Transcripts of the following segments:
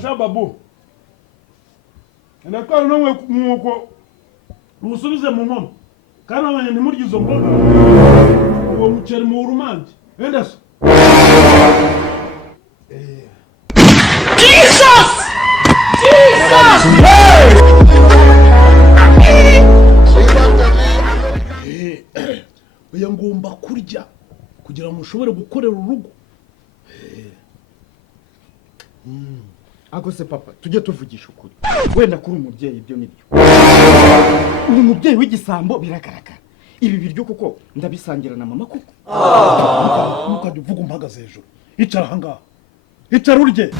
Masha Babu. Ndakora nomwe nuko usubize mu nkono. Kana abanye ntimurya izo mboga. Uwo muceri mu rumanje. Enda so. Jesus! Oya ngomba kurya kugira ngo ushobore gukorera urugo. Ako se papa tujye tuvugisha ukuri. Wenda kuri umubyeyi ibyo nibyo. Uri umubyeyi w'igisambo biragaragara. Ibi biryo kuko ndabisangira na mama kuko. Ntukajye uvuga umpagaze hejuru. Icara hanga. Icara urye.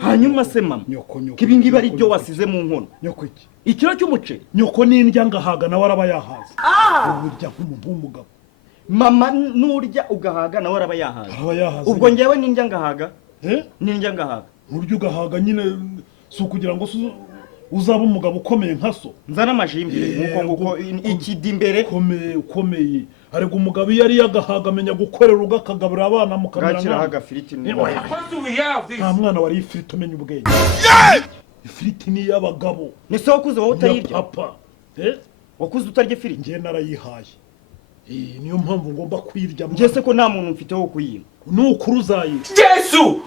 Hanyuma se mama. Kibi ngiba ari byo wasize mu nkono. Nyoko iki? Ikiro cy'umuceri. Nyoko n'indya ngahaga nawe araba yahaze. Uburya nk'umuntu w'umugabo. Mama nurya ugahaga nawe araba yahaze. Ubwo ngewe n'indya ngahaga? N'indya ngahaga. Urya ugahaga nyine so kugira ngo uzaba umugabo ukomeye nka so. Nzana amajimbi nguko ikidi imbere ukomeye. Ariko umugabo yari yagahaga amenya gukorera ugakagaburira abana mu kamera. Gakira haga firiti ni. Nta mwana wari ifiriti umenya ubwenge. Ifiriti ni y'abagabo. Ni so wakuze wowe utayirya. Papa. Wakuze utarya firiti? Ngiye narayihaye. Niyo mpamvu ngomba kwirya. Ngiye se ko nta muntu mfite wo kuyima. Nukuru uzayi. Yesu!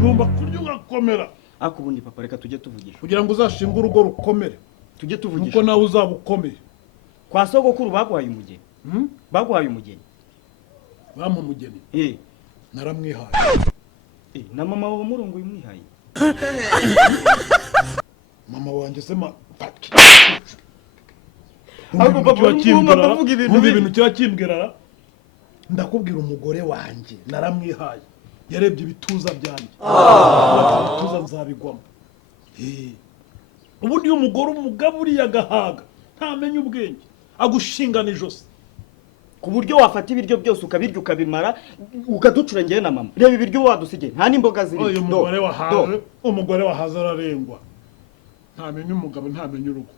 Ngomba kurya ugakomera. Ako bundi papa reka tujye tuvugisha. Kugira ngo uzashinga urugo rukomere. Tujye tuvugisha. Nuko nawe uzabukomeye. Kwa sogokuru bagwaye umugeni. Bagwaye umugeni. Bampa umugeni. Naramwihaye. Na mama wawe murongo yimwihaye. Mama wanjye se patki. Ako papa ndavuga ibintu cyo kimbwirara. Ndakubwira umugore wanjye naramwihaye. Yarebye ibituza byanjye. Ibituza nzabigwamo. Ubundi umugore umugaburi yagahaga ntamenye ubwenge agushingana ijosi ku buryo wafata ibiryo byose ukabirya ukabimara ukaducura ngiye na mama. Reba ibiryo wadusigaye nta nimboga ziri. Umugore wahaza ararengwa. Ntamenye umugabo ntamenye urugo.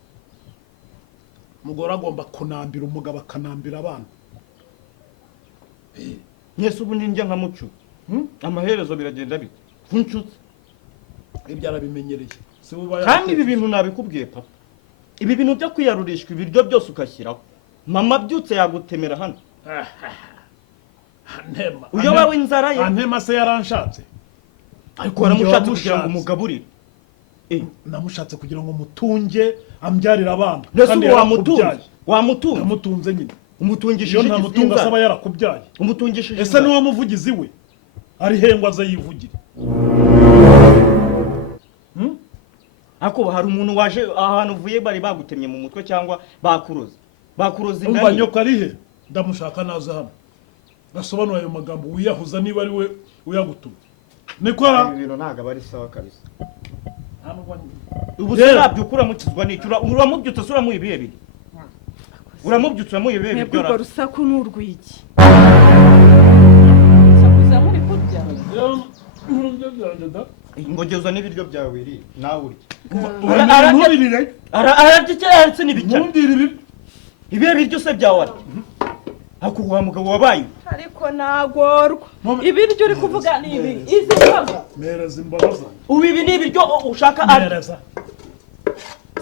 Umugore agomba kunambira umugabo akanambira abana. Yesu ubundi njya nka mucu. Amaherezo biragenda bite? Nshutse. Ibyo arabimenyereye. Kandi ibi bintu nabikubwiye papa. Ibi bintu byo kwiyarurishwa ibiryo byose ukashyiraho. Mama byutse yagutemera hano. Ntema. Uyo bawe inzara ye. Ntema se yaranshatse. Ariko waramushatse kugira ngo umugaburire. Namushatse kugira ngo mutunge ambyarira abana. Kandi wamutunze. Namutunze nyine. Umutungishije nta mutunga asaba yarakubyaye. Umutungishije. Ese ni wa muvugizi we. Ari hengwa za yivugira. Ako hari umuntu waje ahantu uvuye bari bagutemye mu mutwe cyangwa bakuroze. Bakuroze ingani. Umva nyoko ari he? Ndamushaka naza hano. Gasobanura ayo magambo wiyahuza niba ari we uyagutuma. Nikora ibintu ntaga bari sawa kabisa. Ubu sinabyukura mukizwa n'icura uramubyutse sura mu ibihe biri. Uramubyutse mu ibihe biri. Mwebwe rusaku n'urwiki. Sakuza muri kurya. Ngogeza n'ibiryo byawe biri nawe urya. Ararya n'ibicya. Mundira ibi. Ibihe biryo se byawe arya. Ako wa mugabo wabaye. Ariko nagorwa. Ibiryo uri kuvuga ni ibi. Izi mbaga. Mereza imbabaza. Ubu ibi ni ibiryo ushaka arya. Mereza.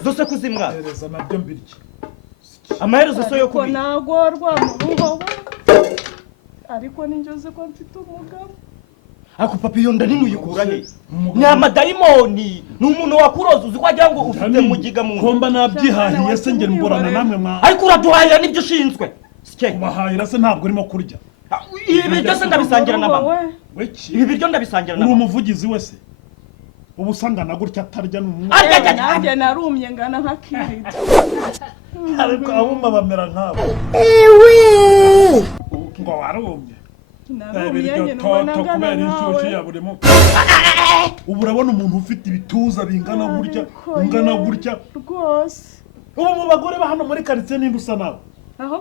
Zose kuzimwa. Mereza nabyo mbirye. Amaherezo so yo kubi. Ariko nagorwa mu ruho. Ariko ninjoze ko mfite umugabo. Ako papi yo ndani muyikura he? Ni amadayimoni. Ni umuntu wakuroza uzi kwagira ngo ufite mugiga mu. Komba nabyihahiye se ngere mborana namwe mwa. Ariko uraduhahira nibyo ushinzwe. Sike. Kubahahira se ntabwo urimo kurya. Ibi biryo se ndabisangira na mama. Weki. Ibi biryo ndabisangira na mama. Uri umuvugizi wese. Ubu sangana gutya atarya n'umwe. Nanjye narumye ngana nkakirita. Ariko abumba bamera nkabo. Ngo warumye. Ubu urabona umuntu ufite ibituza bingana gutya ungana gutya rwose. Ubu mu bagore ba hano muri quartier ninde usa nawe?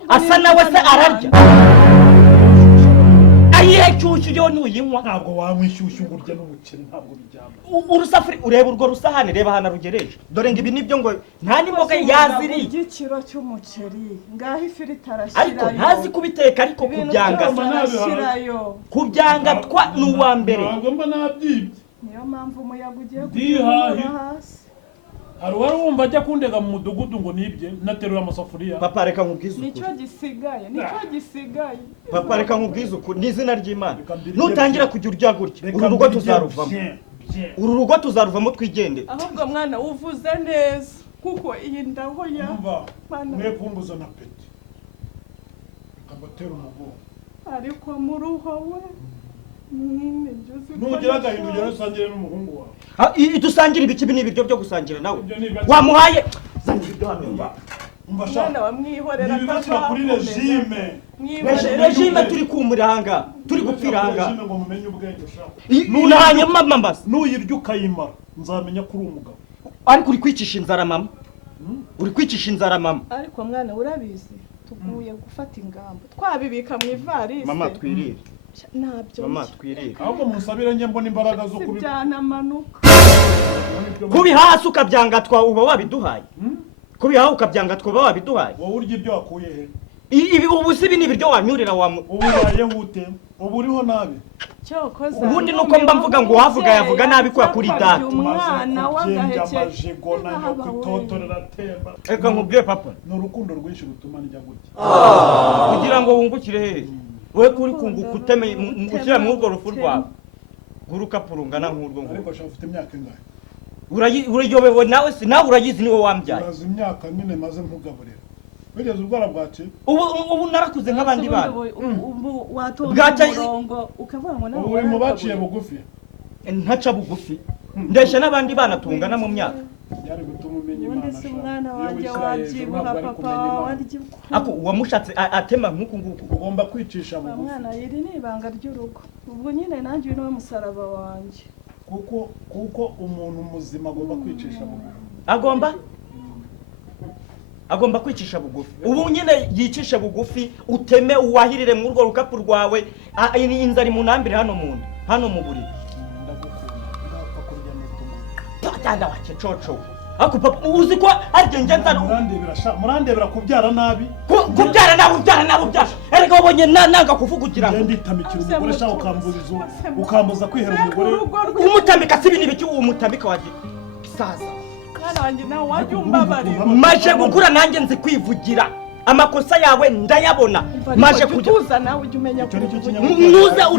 Asa nawe se ararya. ayihe cyushyu yo nuyinywa ntabwo wamwishyushyu ngurya n'umuceri ntabwo bijyamo urusafuri ureba urwo rusahane reba hana rugereje dore ngo ibi nibyo ngo nta n'imboga yaziri igikiro cy'umuceri ngaho ifiriti arashyirayo ariko ntazi kubiteka ariko kubyanga twa n'uwa mbere ntabwo mba nabyibye niyo mpamvu umuyaga ugiye kujya hasi hari uwari wumva ajya kundega mu mudugudu ngo nibye nateruye amasafuriya papa reka nkubwize ukuri nicyo gisigaye papa reka nkubwize ukuri n'izina ry'Imana nutangira kujya urya gutya uru rugo tuzaruvamo twigendere ahubwo mwana uvuze neza kuko iyi ndaho ya mwe kumbuza na peti akabatera umugongo ariko mu ruho we nugira agahinda ugera usangire n'umuhungu wawe dusangira ibiki n'ibiryo byo gusangira nawe wamuhaye zangira ibyo hano umwana wamwihorera atashaka kuri regime turi kumuranga turi gupfiranga regime ngo mumenye ubwenge ushaka hanyuma mama nuyirya ukayimara nzamenya kuri umugabo ariko uri kwicisha inzara mama uri kwicisha inzara mama ariko mwana urabizi tuguye gufata ingamba twabibika mu ivarisi mama twirire ntabyo mama twirire ahubwo musabire njye mbona imbaraga zo kubyanamanuka kubi hasi ukabyanga twa uba wabiduhaye kubi hasi ukabyanga twa uba wabiduhaye wowe urya ibyo wakuye he ibi ubu sibi ni ibiryo wanyurira ubu baye hute ubu uriho nabi cyokoza ubundi nuko mba mvuga ngo wavuga yavuga nabi ko yakuri data umwana w'agahekeje gona yo kutotorera temba reka nkubwiye papa n'urukundo rwinshi rutuma njya gutya kugira ngo wungukire hehe we kuri kunguka uteme ushyira mu urwo rufu rwawe guruka purungana nk'urwo ngo ariko shafite imyaka ingahe urayobewe nawe si nawe urayizi niwe wambyaye urazi imyaka nyine maze ntugaburira wigeze ubwara bwaci ubu narakuze nk'abandi bana ubu watonda umurongo ukavuga ngo nawe ubu mu baciye bugufi ntaca bugufi ndeshya n'abandi bana tungana mu myaka yari gutuma umenya Imana ndetse umwana wanjye wabyibuha papa warya ako uwamushatse atema nk'uku nguku ugomba kwicisha bugufi mwana iri ni ibanga ry'urugo ubwo nyine nanjye uyu niwe musaraba wanjye kuko umuntu muzima agomba kwicisha bugufi agomba kwicisha bugufi ubu nyine yicisha bugufi uteme uwahirire mu urwo rukapu rwawe inzara imunambire hano mu nda hano mu buriri Tanda wache chocho. Ako papa uzi ko arje ngenza murandebera kubyara nabi. Kubyara nabi. Erega ubonye nanga kuvugugira ngo nditamikira umugore sha ukamburizo ukambuza kwihera umugore. Umutamika sibi nibiki umutamika waje. Saza. Mwana wanjye nawe waje umbabarira. Maje gukura nanjye nzi kwivugira. Amakosa yawe ndayabona. Maje kutuza nawe ujye umenya nuza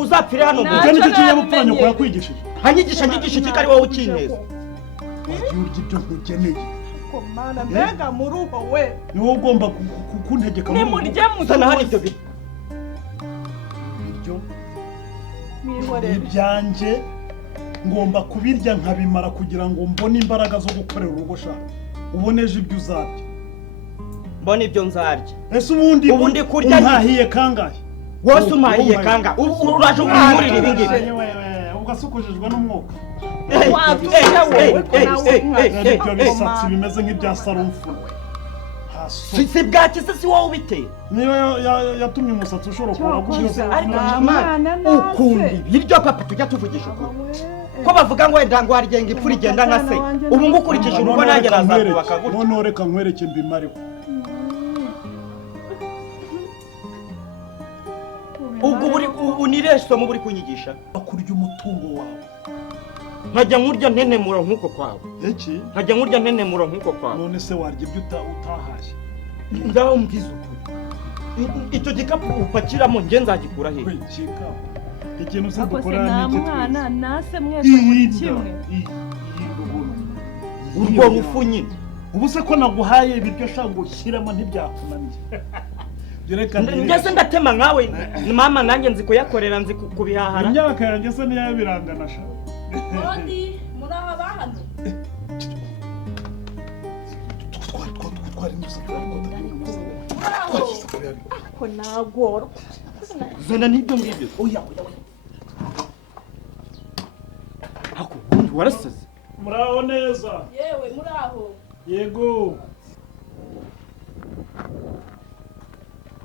uzapfire hano. Icyo nicyo kinyabupfanya ko yakwigishije. Hanyigisha kikari wowe ukineza. Urya ibyo nkugeneye. Ko mana mbega mu ruho we. Ni wowe ugomba kuntegeka mu murye muzana hano ibyo biri. Ibyo ibyanjye ngomba kubirya nkabimara kugira ngo mbone imbaraga zo gukorera urugo sha. Uboneje ibyo uzarya. Mbone ibyo nzarya. Ese ubundi kurya ntahiye kangahe? Wose umahiye kanga. Uraje umurira ibingibi. Ugasukujijwe n'umwuka. Ibyo bisatsi bimeze nk'ibya sarufu. Si bwaki se si wowe ubiteye. Niyo yatumye umusatsi ushobora kuraguza. Ukunda ibiryo papa tujya tuvugisha ukuri. Ko bavuga ngo wenda ngo haryenga ipfura igenda nka se. Ubu ngukurikije urugo nanjye nazakubaka gutya. None reka nkwereke mbimareho. Ubu ni resomo buri kunyigisha akurya umutungo wawe nkajya nkurya ntenemura nkuko kwawe iki nkajya nkurya ntenemura nkuko kwawe none se warya ibyo utahashye ndaho mbwiza ukuri icyo gikapu upakiramo nge nzagikura he ikintu se dukora ni mwana nase mwese muri kimwe urwo rufu nyine ubu se ko naguhaye ibiryo shango ushyiramo ntibyakunaniye ngeze ndatema nkawe mama nanjye nzi kuyakorera nzi kubihahara imyaka yanjye se niyo birangana sha Modi muraha bahano twari ko nagoro zana nibyo ngibyo oya ako bundi warasaze muraho neza yewe muraho yego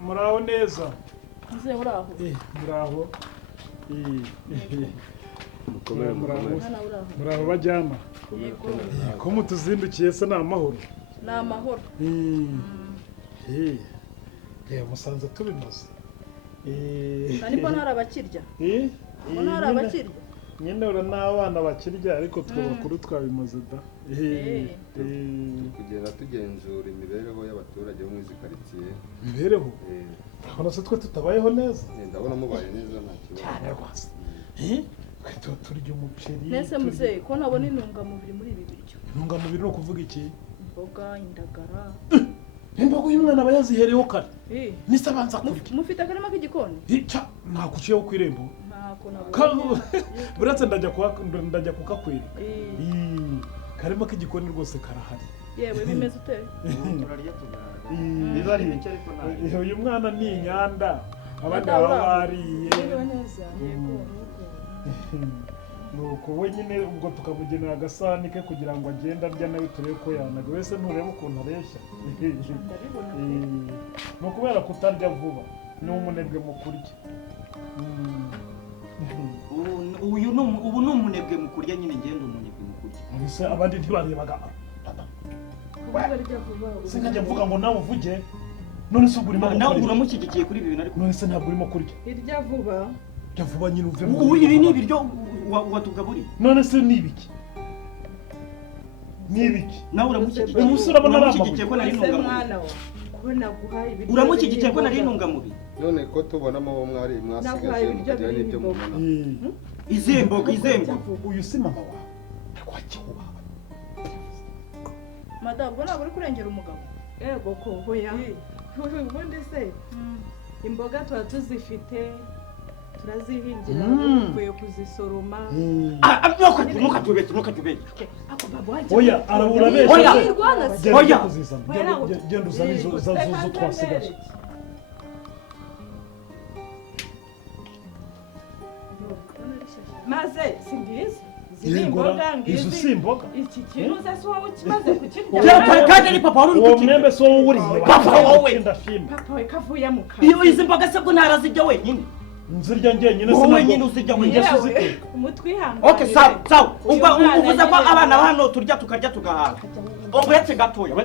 muraho neza Muze uraho. Muraho. Muraho bajyama. Yego. Ko mutuzindukiye se namahoro. Namahoro. Musanze tubimaze. Kandi ko ntara abakirya. Nyine ura n'abana bakirya ariko twe bakuru twabimaze da. Kugenda tugenzura imibereho y'abaturage bo muri izi karitsiye. Imibereho? Urabona se twe tutabayeho neza? Ndabona mubaye neza nta kibazo. Cyane rwose. Turya umuceri. Nese muze ko nabona intungamubiri muri ibi biryo. Intungamubiri no kuvuga iki? Imboga, indagara. Imboga y'umwana aba yazihereyeho kare. Nise abanza kurya. Mufite akarima k'igikoni? Ntakuciyeho ku irembo. Buretse ndajya kukakwira. Karima k'igikoni rwose karahari. Yewe bimeze ute? Uyu mwana ni inyanda abandi baba bariye. Nuko we nyine ubwo tukamugenera agasahani ke kugira ngo agende arya nawe turebe ko yanaga. Wese nturebe ukuntu areshya. Ni ukubera kutarya vuba ni umunebwe mu kurya. ubu ni umunebwe mu kurya nyine ngende umunebwe mu kurya. Mbese abandi ntibarebaga. Sinajya mvuga ngo nawe uvuge. None se urimo nawe uramushyigikiye kuri ibi bintu ariko none se ntabwo urimo kurya. Irya vuba. Irya vuba nyine uve mu. Ubu ibi ni ibiryo watugaburiye. None se ni ibiki? Ni ibiki? Nawe uramushyigikiye. Umusura abona uramushyigikiye ko nari intungamubiri. Uramushyigikiye ko nari intungamubiri. None ko tubonamo bo mwari mwasigaje mukajya n'ibyo mubona. Izemboga. Uyu si mama wawe. Ndakwakihuba. Madame, ubwo ntabwo uri kurengera umugabo? Ego ko hoya. Ubundi se imboga tuba tuzifite turazihingira tuvuye kuzisoroma. Ntukatubeshye. Oya arabura beshe. Oya. Genda uzane izo twasigaje. Maze singizi. Izo si imboga. Iki kintu se wowe kimaze kukirya. Kandi ni papa wari uwo mwembe so wuriye. Papa wowe. Papa we kavuye mu kanwa. Iyo izi mboga se ko narazijya wenyine. Nzirya njyenyine se wowe nyine uzijya wenyine. Umutwihanga. Okay, sawa. Uvuze ko abana hano turya tukarya tugahaga. Uretse gatoya.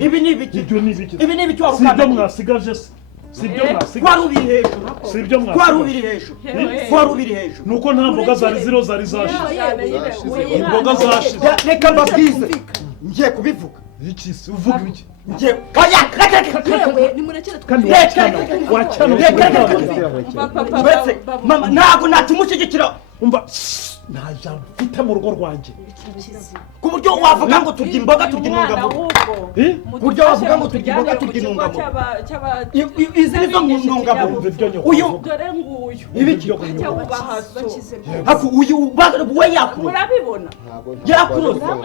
Ibi ni ibiki? Ibi ni ibiki warukanda? Sibyo mwasigaje se. Warubiri hejuru. Nuko nta mboga zari zashize. Imboga zashize. Reka mbabwize. Ngiye kubivuga. Iki se uvuga iki? Ngiye. Oya, nimurekere Mama ntabwo natumushyigikira. Umva nta jambo mfite mu rugo rwanjye. Ku buryo wavuga ngo turya imboga turya intungamubiri. Ku buryo wavuga ngo turya imboga turya intungamubiri. Izi nizo ntungamubiri. Uyu dore nguyu. Ibiki haku uyu we yakuroza. Urabibona? Yakuroza.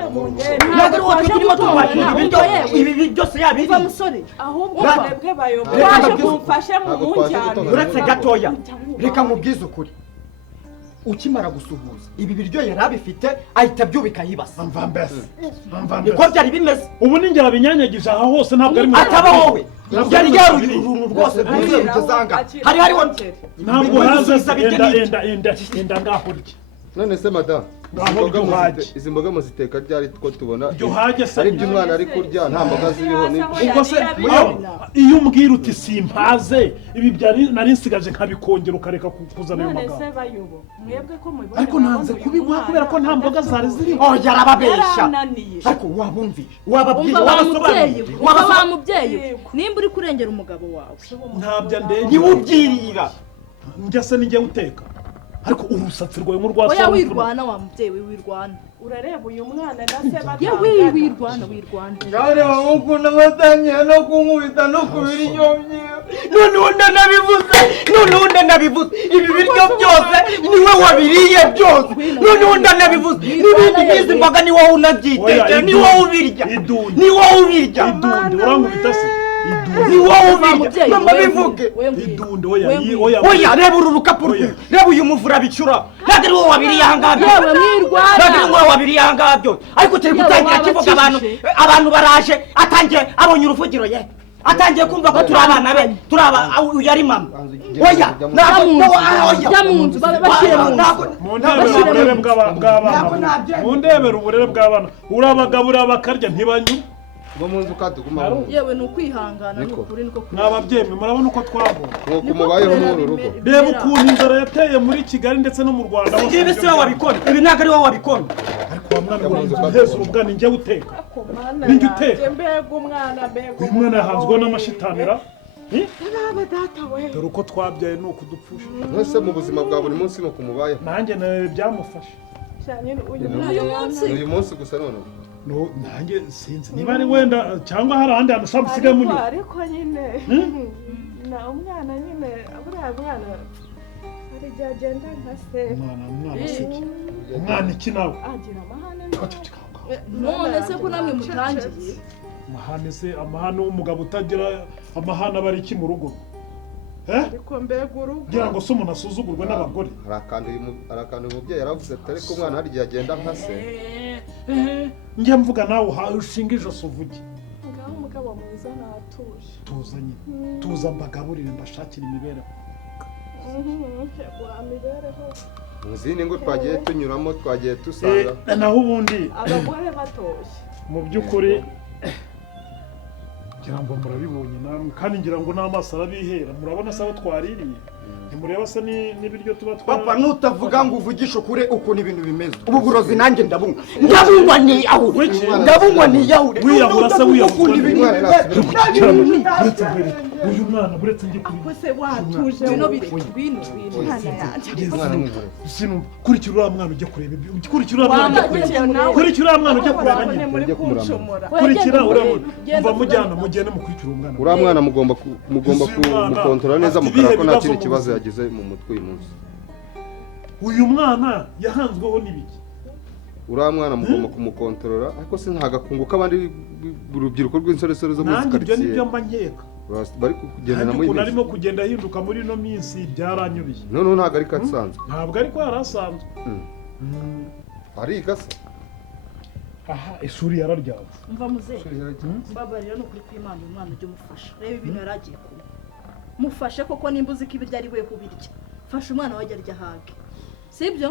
Ntabwo wowe turimo turwanya ibi byose yabiva musore. Ahubwo mwebwe bayoboye. Waje kumfasha mu munjyana. Uretse gatoya. Reka nkubwize ukuri. Ukimara gusuhuza ibi biryo yarabifite ahita byubika yibasa. Mva mbese. Niko byari bimeze. Ubu ninjye binyanyagije aha hose ntabwo ari mu. Ataba wowe. Byari yaruruntu rwose bwuzuye bugezanga. Hari wonteri. Ntabwo haza enda ngahurye. None se madame. Izi mboga muziteka ryari two tubona. Ari ibyo umwana ari kurya nta mboga ziriho ni. Ubwo se iyo umbwira uti simpaze ibi byari nari nsigaje nkabikongera ukareka kuzana ayo magambo. None se bayobo mwebwe ko mubibona. Ariko nanze kubiguha kubera ko nta mboga zari ziriho. Oh yarababeshya. Ariko wabumvise. Wababwira wabasobanuriye. Wa mubyeyi nimba uri kurengera umugabo wawe. Ntabyo ndenge. Niwubwirira. Njya se ninjye uteka. Ariko urusatsi rwawe nk'urwasa. Oya wirwana wa mubyeyi wirwana. Urareba uyu mwana na se batanga. Ye wirwana. Yareba nk'ukuntu abatangiye no kunkubita no kubira inyomyi. Noneho ndanabivuze. Ibi biryo byose niwe wabiriye byose. Noneho ndanabivuze. N'ibindi n'izi mboga ni wowe unabyiteka. Ni wowe ubirya. Idundi urankubita se. Ni wowe ubirya. Mama bivuge. Idundi oya reba uru rukapu rwe. Reba uyu muvura bicura. Ntabwo ari wowe wabiriye aha ngaha. Yewe mwirwana. Ntabwo ari wowe wabiriye aha ngaha byose. Ariko turi gutangira kivuga abantu baraje atangiye abonye uruvugiro ye. atangiye kumva ko turi abana be turaba yari mama oya jya mu nzu bashyire mu nzu mundebera uburere bw'abana urabagaburira bakarya ntibanyura bo mu nzu kaduguma yewe ni ukwihangana ni ukuri niko kuri n'ababyeyi murabona uko twabonye nuko mubayeho muri rugo reba ukuntu inzara yateye muri Kigali ndetse no mu Rwanda hose ibi si wowe wabikora ibi ntabwo ari wowe wabikora ariko wa mwana w'umuheza ubwa ninjye uteka ninjye uteka uyu mwana yahanzweho n'amashitanira dore uko twabyaye ni ukudupfusha mwese mu buzima bwa buri munsi nuko mubayeho nanjye nawe byamufashe uyu munsi gusa none no nanjye sinzi niba ari wenda cyangwa hari ahandi hantu ushaka usigaye munyura ariko nyine na umwana nyine buriya mwana hari igihe agenda nka se umwana siki umwana iki nawe agira amahane none se ko namwe mutangiye amahane se amahane w'umugabo utagira amahane aba ari iki mu rugo ariko mbega urugo kugira ngo se umuntu asuzugurwe n'abagore hari akantu umubyeyi yaravuze ati ariko umwana hari igihe agenda nka se njye mvuga nawe ushinga ijosi uvuge ngaho umugabo mwiza natuje tuza nyine tuza mbagaburire mbashakire imibereho mibereho mu zindi ngo twagiye tunyuramo twagiye dusanga naho ubundi abagore batoshye mu by'ukuri ngira ngo murabibonye namwe kandi ngira ngo n'amaso arabihera murabona se aho twaririye ntimureba se n'ibiryo tuba papa nutavuga ngo uvugishe ukure ukuntu ibintu bimeze ubu burozi nanjye ndabunywa niyahure ndabunywa niyahure wiyahura se wiyahura ibintu uyu mwana buretse njye kuri se watuje bino kurikira uriya mwana ujye kureba kurikira uriya mwana ujye kureba nyine kurikira mva mujyana mugende mukurikira umwana uriya mwana mugomba kumukontorora neza mukaraba ko nta kindi kibazo yagize mu mutwe uyu munsi uyu mwana yahanzweho n'ibiki uriya mwana mugomba kumukontorora ariko se ntagakungu k'abandi urubyiruko rw'insoresore zo muri nanjye ibyo karitsiye nibyo mba nkeka bari kugendana muri ukuntu arimo kugenda ahinduka muri ino minsi byaranyubiye noneho ntabwo ari kasanzwe ntabwo ariko yari asanzwe ariga se aha ishuri yararyawe mva muzehe mbabarira ni ukuri kw'Imana uyu mwana ujye umufasha reba ibintu yari agiye kunywa mufashe koko nimba uzi ko ibiryo ari we kubirya fasha umwana wajya arya hage sibyo